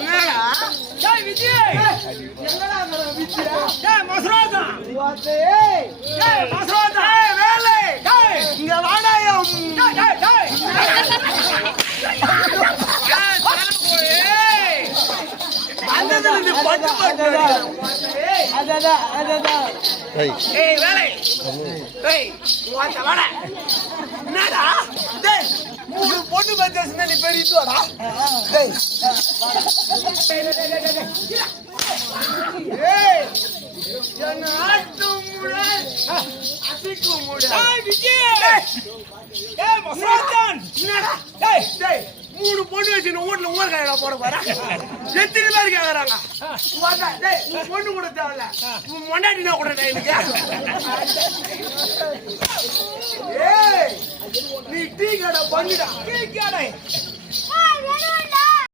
என்னடா டேய் விஜய் என்னடா விஜய் டேய் மசரோதா வாத்தே டேய் மசரோதா வேலை டேய் இங்க வாடாயம் டேய் டேய் அந்ததுல இந்த பட்டு பட்டு அதடா ஏய் வேலை ஏய் வாடா வாடா என்னடா டேய் மூணு பொண்ணு பச்சேஸ்னா நீ பெரிய வாடா டேய் ஏய் என்ன ஆட்டும் முட அசிக்கும் முட டேய் விஜய் டேய் மசரோதான் என்னடா டேய் டேய் மூணு பொண்ணு வச்சு வீட்டுல ஊர்காயில போட போறா எத்தனை பேர் கேக்குறாங்க வாடா டேய் நீ பொண்ணு கூட தேவல உன் மொண்டாட்டினா கூட எனக்கு ஏய் நீ டீ கடை பண்ணிடா டீ கடை வேணும்டா